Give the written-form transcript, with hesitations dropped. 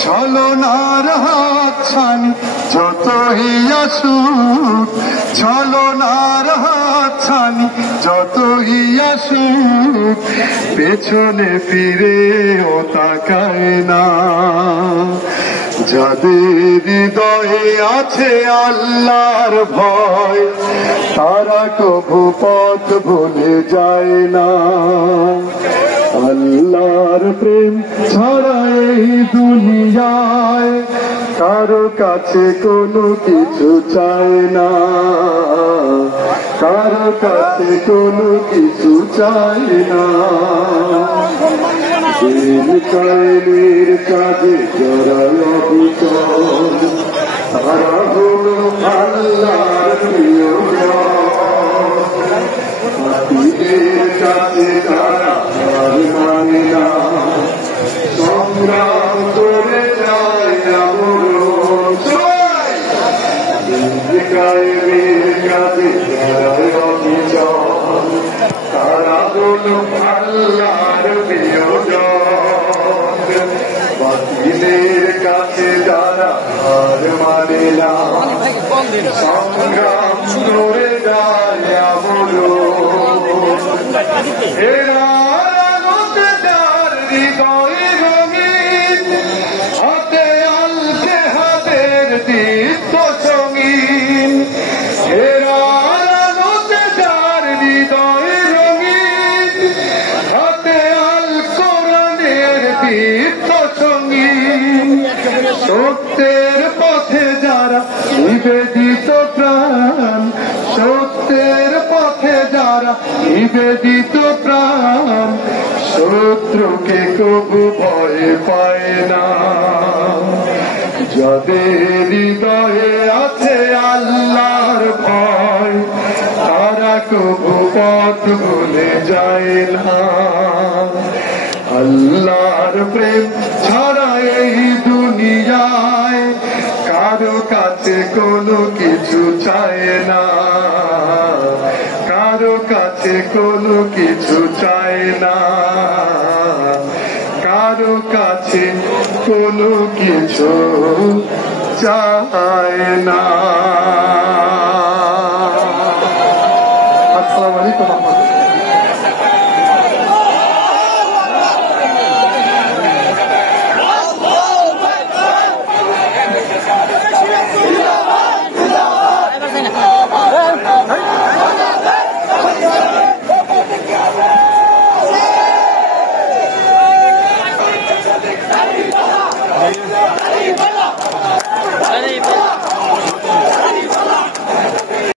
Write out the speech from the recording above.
ছলনার হাতছানি যতই আসুক, ছলনার হাতছানি যতই আসুক, পেছনে ফিরেও তাকায় না। যাদের হৃদয়ে আছে আল্লাহর ভয়, তারা কভু পথ ভুলে যায় না। আল্লাহর প্রেম ছাড়া এই দুনিয়ায় কারো কাছে কোনো কিছু চায় না, কারো কাছে কোনো কিছু চায় না। কায়েমের কাজে যারা অবিচল, তারা হলো আল্লাহর প্রিয়জন। বাতিলের কাছে তারা হার মানে না, সংগ্রাম করে যায় আমরণ। কায়েমের কাজে যারা অবিচল, তারা হলো আল্লাহর প্রিয়জন। বাতিলের কাছে যারা হার মানে না, সংগ্রাম করে যায় আমরণ। এরা আলোতে যার হৃদয়ে রঙিন, হাতে আলকে হাতের দীপ্ত সঙ্গীন। এরা আলোতে যার হৃদয়ে রঙিন, হাতে আল কোরআনের দীপ্ত সঙ্গীন। সত্যের পথে যারা নিবেদিত প্রাণ, সত্যের পথে যারা নিবেদিত প্রাণ, শত্রুকে কবু ভয় পায় না। যাদের হৃদয়ে আছে আল্লাহর ভয়, তারা কবু পথ ভুলে যায় না। আল্লাহর প্রেম ছাড়া এই দুনিয়ায় কারো কাছে কোনো কিছু চায় না, কারো কাছে কোনো কিছু চায় না, কারো কাছে কোনো কিছু চায় না। আসসালামু আলাইকুম ওয়া রাহমাতুল্লাহ। Arriba!